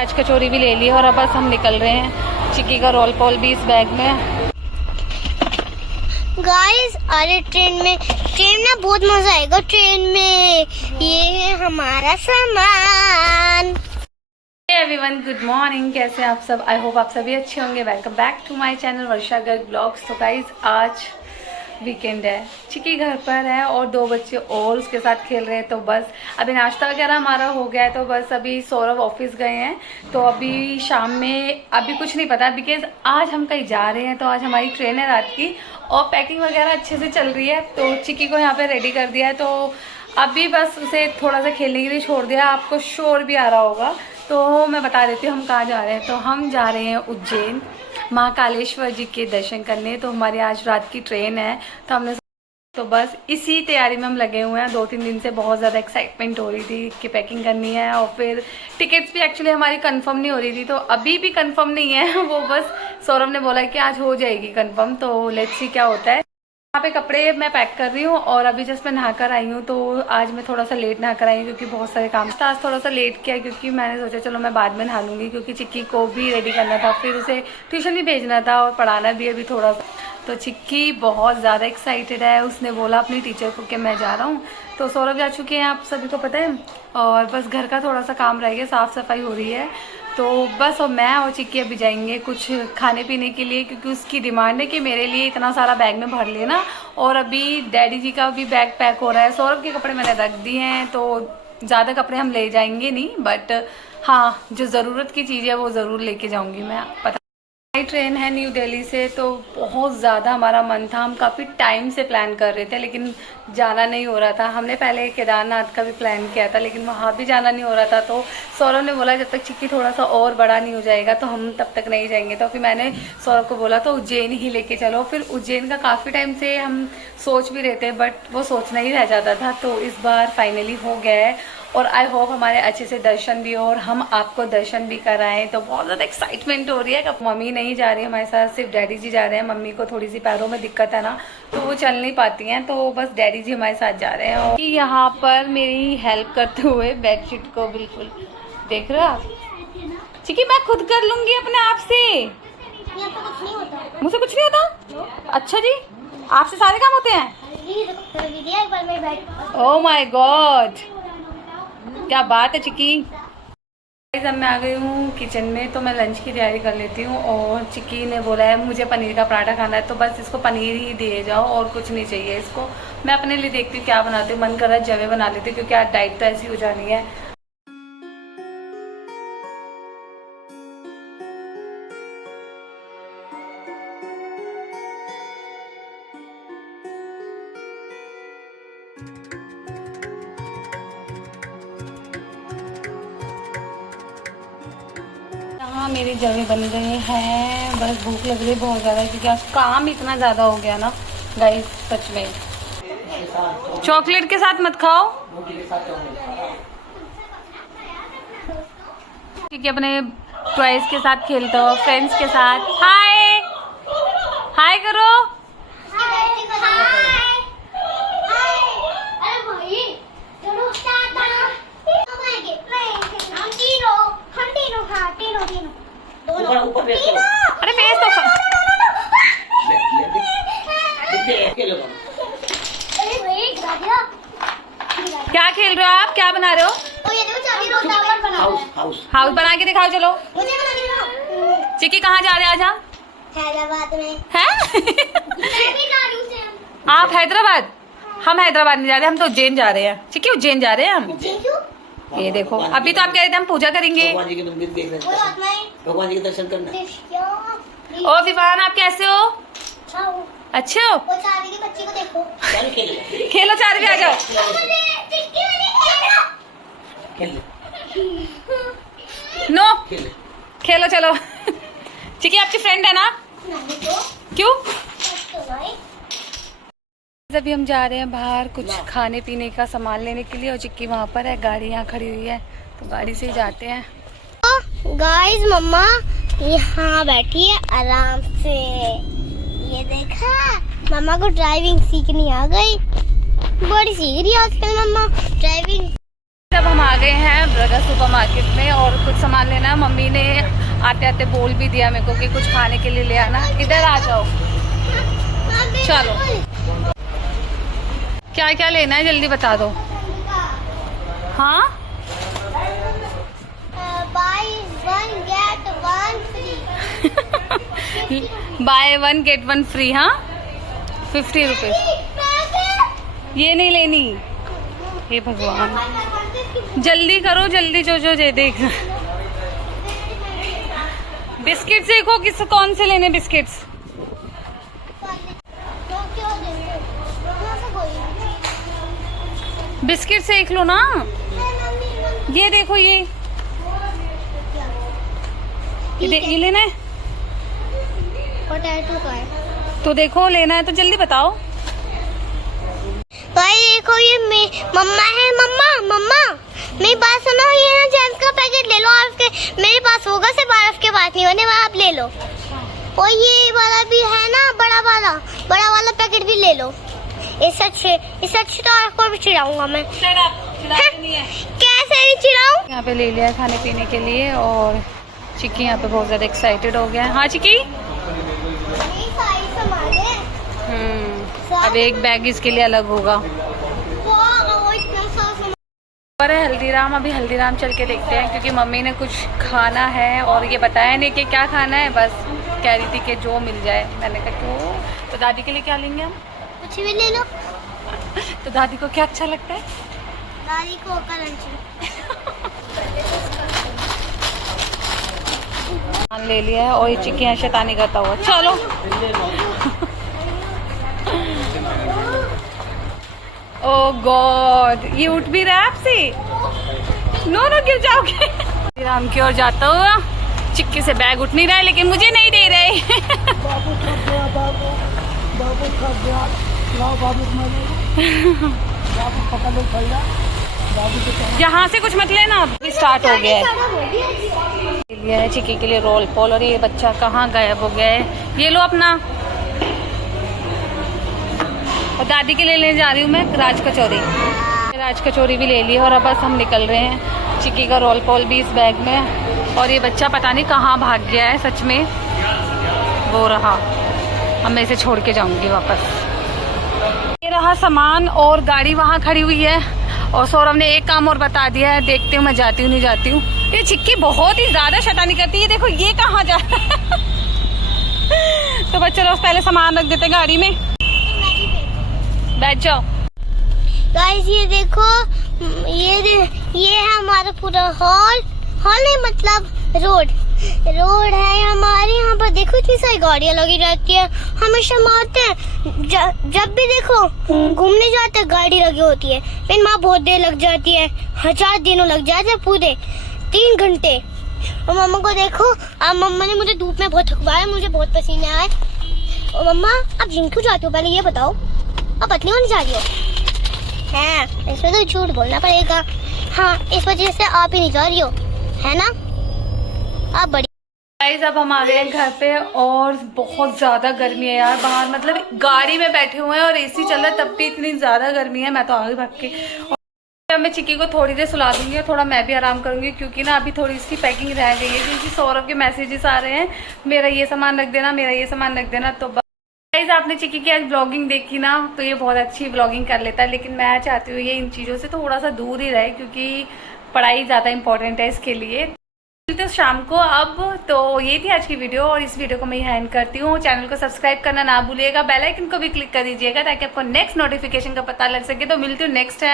आज कचौरी भी ले ली और अब बस हम निकल रहे हैं। चिक्की का रोल पॉल भी इस बैग में है। गाइस अरे ट्रेन ना बहुत मजा आएगा ट्रेन में। ये है हमारा सामान। एवरीवन गुड मॉर्निंग, कैसे हैं आप सब? आई होप आप सभी अच्छे होंगे। Welcome back to my channel Varsha Garg blogs. तो गाइज आज वीकेंड है, चिक्की घर पर है और 2 बच्चे और उसके साथ खेल रहे हैं। तो बस अभी नाश्ता वगैरह हमारा हो गया है। तो बस अभी सौरभ ऑफिस गए हैं, तो अभी शाम में अभी कुछ नहीं पता बिकॉज आज हम कहीं जा रहे हैं। तो आज हमारी ट्रेन है रात की और पैकिंग वगैरह अच्छे से चल रही है। तो चिक्की को यहाँ पे रेडी कर दिया है, तो अभी बस उसे थोड़ा सा खेलने के लिए छोड़ दिया। आपको शोर भी आ रहा होगा तो मैं बता देती हूँ हम कहाँ जा रहे हैं। तो हम जा रहे हैं उज्जैन महाकालेश्वर जी के दर्शन करने। तो हमारी आज रात की ट्रेन है, तो बस इसी तैयारी में हम लगे हुए हैं। 2-3 दिन से बहुत ज़्यादा एक्साइटमेंट हो रही थी कि पैकिंग करनी है और फिर टिकट्स भी एक्चुअली हमारी कंफर्म नहीं हो रही थी, तो अभी भी कंफर्म नहीं है। वो बस सौरभ ने बोला कि आज हो जाएगी कंफर्म, तो लेट्स सी क्या होता है। यहाँ पे कपड़े मैं पैक कर रही हूँ और अभी जस्ट मैं नहा कर आई हूँ। तो आज मैं थोड़ा सा लेट नहा कर आई हूँ क्योंकि बहुत सारे काम था। आज थोड़ा सा लेट किया क्योंकि मैंने सोचा चलो मैं बाद में नहा लूँगी, क्योंकि चिक्की को भी रेडी करना था, फिर उसे ट्यूशन भी भेजना था और पढ़ाना भी अभी थोड़ा सा। तो चिक्की बहुत ज़्यादा एक्साइटेड है। उसने बोला अपनी टीचर को कि मैं जा रहा हूँ। तो सौरभ जा चुके हैं, आप सभी को पता है। और बस घर का थोड़ा सा काम रह गया, साफ़ सफाई हो रही है। तो बस और मैं और चिक्की अभी जाएंगे कुछ खाने पीने के लिए, क्योंकि उसकी डिमांड है कि मेरे लिए इतना सारा बैग में भर लेना। और अभी डैडी जी का भी बैग पैक हो रहा है। सौरभ के कपड़े मैंने रख दिए हैं, तो ज़्यादा कपड़े हम ले जाएंगे नहीं, बट हाँ जो ज़रूरत की चीज़ है वो ज़रूर लेके जाऊँगी मैं। पता ट्रेन है न्यू दिल्ली से, तो बहुत ज़्यादा हमारा मन था। हम काफ़ी टाइम से प्लान कर रहे थे लेकिन जाना नहीं हो रहा था। हमने पहले केदारनाथ का भी प्लान किया था लेकिन वहाँ भी जाना नहीं हो रहा था। तो सौरभ ने बोला जब तक चिक्की थोड़ा सा और बड़ा नहीं हो जाएगा तो हम तब तक नहीं जाएंगे। तो फिर मैंने सौरभ को बोला तो उज्जैन ही लेके चलो। फिर उज्जैन का काफ़ी टाइम से हम सोच भी रहे थे, बट वो सोचना ही रह जाता था। तो इस बार फाइनली हो गया है और आई होप हमारे अच्छे से दर्शन भी हो और हम आपको दर्शन भी कराएं। तो बहुत ज़्यादा एक्साइटमेंट हो रही है। मम्मी नहीं जा रही है हमारे साथ, सिर्फ डैडी जी जा रहे हैं। मम्मी को थोड़ी सी पैरों में दिक्कत है ना, तो वो चल नहीं पाती हैं, तो बस डैडी जी हमारे साथ जा रहे हैं। और यहाँ पर मेरी हेल्प करते हुए बेडशीट को बिल्कुल देख रहे हो आप। चिक्की मैं खुद कर लूँगी अपने आप से, मुझसे कुछ नहीं होता। अच्छा जी, आपसे सारे काम होते हैं? ओह माय गॉड, क्या बात है चिक्की। अब मैं आ गई हूँ किचन में, तो मैं लंच की तैयारी कर लेती हूँ। और चिक्की ने बोला है मुझे पनीर का पराठा खाना है, तो बस इसको पनीर ही दिए जाओ और कुछ नहीं चाहिए इसको। मैं अपने लिए देखती हूँ क्या बनाती हूँ। मन कर रहा है जवे बना लेती हूँ क्योंकि आज डाइट तो ऐसी हो जानी है। हाँ मेरे जवे बन गए हैं, बस भूख लग रही है बहुत ज़्यादा क्योंकि आज काम इतना ज़्यादा हो गया ना गाइस, सच में। चॉकलेट के साथ मत खाओ क्योंकि अपने टॉयज के साथ खेलते हो, फ्रेंड्स के साथ। हाय हाय करो। अरे फेस तो क्या खेल रहे हो आप? क्या बना रहे हो? हाउस बना के दिखाओ चलो। चिक्की कहाँ जा रहे हैं आज हम? हैदराबाद में हैं? आप हैदराबाद? हम हैदराबाद नहीं जा रहे, हम तो उज्जैन जा रहे हैं। चिक्की उज्जैन जा रहे हैं हम। ये देखो अभी तो आप कह रहे थे हम पूजा करेंगे, भगवान जी के मंदिर देखने, भगवान जी के दर्शन करना। ओ विवान आप कैसे हो? अच्छे हो? बच्ची को देखो। खेलो चार भी आ जाओ। नो खेलो चलो। चिक्की आपकी फ्रेंड है ना? क्यों? अभी हम जा रहे हैं बाहर कुछ खाने पीने का सामान लेने के लिए और चिक्की वहाँ पर है, गाड़ी यहाँ खड़ी हुई है, तो गाड़ी से ही जाते हैं। गाइस मम्मा यहाँ बैठी है आराम से, ये देखा। मम्मा को ड्राइविंग सीखनी आ गई, बड़ी सीख रही है आजकल मम्मा ड्राइविंग। जब हम आ गए हैं ब्रदर सुपरमार्केट में और कुछ सामान लेना है। मम्मी ने आते आते बोल भी दिया मेरे को कि कुछ खाने के लिए ले आना। इधर आ जाओ, चलो क्या क्या लेना है जल्दी बता दो। हाँ buy one get one free. Buy 1 get 1 free. हाँ 50 रुपीज। ये नहीं लेनी। हे भगवान जल्दी करो, जल्दी जो जो जे देख। बिस्किट्स देखो किस कौन से लेने बिस्किट्स। बिस्किट देख लो ना। ये देखो ये लेना है। पोटैटो का है तो देखो लेना है तो जल्दी बताओ। भाई देखो ये मम्मा है। मम्मा मम्मा मेरी बात सुनो, ये ना जेम्स का पैकेट ले लो। और मेरे पास होगा सिर्फ बर्फ के पास नहीं होने वाला, आप ले लो। और ये वाला भी है ना, बड़ा वाला पैकेट भी ले लो। इससे अच्छे तो आपको भी चिढ़ाऊंगा मैं। कैसे नहीं चिढ़ाऊं। यहाँ पे ले लिया है खाने पीने के लिए और चिक्की यहाँ पे बहुत ज्यादा एक्साइटेड हो गया है। हाँ चिक्की अब एक बैग इसके लिए अलग होगा। पर हल्दीराम, अभी हल्दीराम चल के देखते हैं क्योंकि मम्मी ने कुछ खाना है और ये बताया नहीं कि क्या खाना है, बस कह रही थी कि जो मिल जाए। मैंने कहा क्यों। तो दादी के लिए क्या लेंगे हम? कुछ भी ले लो। तो दादी को क्या अच्छा लगता है? दादी को करंची ले लिया है और ये चिक्की यहाँ शैतानी करता हुआ। चलो ओह गॉड, ये उठ भी रहा है आपसे। नो गिर जाओगे। राम की ओर जाता हुआ चिक्की से बैग उठ नहीं रहा है, लेकिन मुझे नहीं दे रहे। यहाँ से कुछ मत लेना, अभी स्टार्ट हो गया है। लिया है चिक्की के लिए रोल पॉल और ये बच्चा कहाँ गायब हो गया है। ये लो अपना। और दादी के लिए लेने जा रही हूँ मैं राज कचौरी भी ले ली और अब बस हम निकल रहे हैं। चिक्की का रोल पॉल भी इस बैग में और ये बच्चा पता नहीं कहाँ भाग गया है। सच में वो रहा। अब मैं इसे छोड़ के जाऊंगी वापस। ये रहा सामान और गाड़ी वहाँ खड़ी हुई है और सौरभ ने एक काम और बता दिया है। देखती हूँ मैं जाती हूँ नहीं जाती हूँ। ये चिक्की बहुत ही ज्यादा शैतानी करती है। देखो ये कहाँ जा तो बस चलो पहले सामान रख देते गाड़ी में। बैठ जाओ। गाइस ये देखो, ये है हमारा पूरा हॉल नहीं मतलब रोड है हमारे। यहाँ पर देखो इतनी सारी गाड़ियाँ लगी रहती है। हमेशा हम आते हैं, जब भी देखो घूमने जाते हैं गाड़ी लगी होती है। फिर वहाँ बहुत देर लग जाती है, 1000 दिनों लग जाते हैं, पूरे 3 घंटे। और मम्मा को देखो, अब मम्मा ने मुझे धूप में बहुत थकवाया, मुझे बहुत पसीने आए। और मम्मा आप जिम क्यों जाती हो पहले ये बताओ। आप पतली होने जा रही हो? हाँ इसमें तो झूठ बोलना पड़ेगा। हाँ इस वजह से आप ही नहीं जा रही हो, है ना। आप बड़ी। गाइस अब हम आ गए हैं घर पे और बहुत ज्यादा गर्मी है यार बाहर। मतलब गाड़ी में बैठे हुए हैं और एसी चल रहा है तब भी इतनी ज्यादा गर्मी है। मैं तो आगे भाग के और मैं चिक्की को थोड़ी देर सुला दूंगी और थोड़ा मैं भी आराम करूंगी क्योंकि ना अभी थोड़ी इसकी पैकिंग रह गई है क्योंकि सौरभ के मैसेजेस आ रहे हैं मेरा ये सामान रख देना, मेरा ये सामान रख देना। तो गाइस आपने चिक्की की आज ब्लॉगिंग देखी ना, तो ये बहुत अच्छी ब्लॉगिंग कर लेता है, लेकिन मैं चाहती हूँ ये इन चीज़ों से थोड़ा सा दूर ही रहे क्योंकि पढ़ाई ज़्यादा इंपॉर्टेंट है इसके लिए। तो शाम को अब तो ये थी आज की वीडियो और इस वीडियो को मैं यहाँ एंड करती हूँ। चैनल को सब्सक्राइब करना ना भूलिएगा, बेल आइकन को भी क्लिक कर दीजिएगा ताकि आपको नेक्स्ट नोटिफिकेशन का पता लग सके। तो मिलती हूँ नेक्स्ट टाइम।